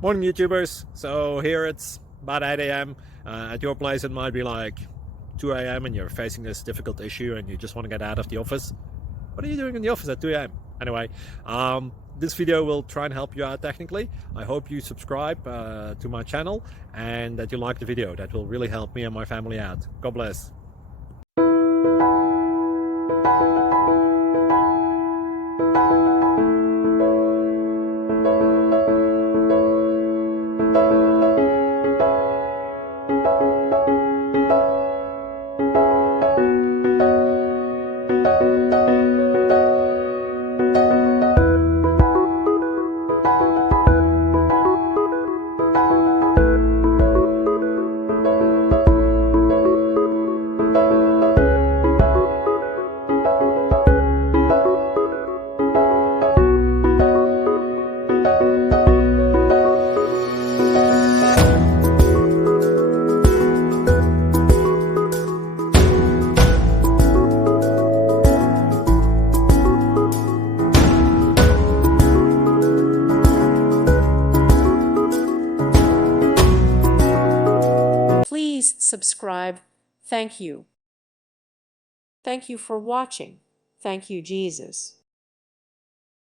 Morning, YouTubers. So here it's about 8 a.m. At your place, it might be like 2 a.m. and you're facing this difficult issue and you just want to get out of the office. What are you doing in the office at 2 a.m.? Anyway, this video will try and help you out technically. I hope you subscribe to my channel and that you like the video. That will really help me and my family out. God bless. Please subscribe. Thank you. Thank you for watching. Thank you, Jesus.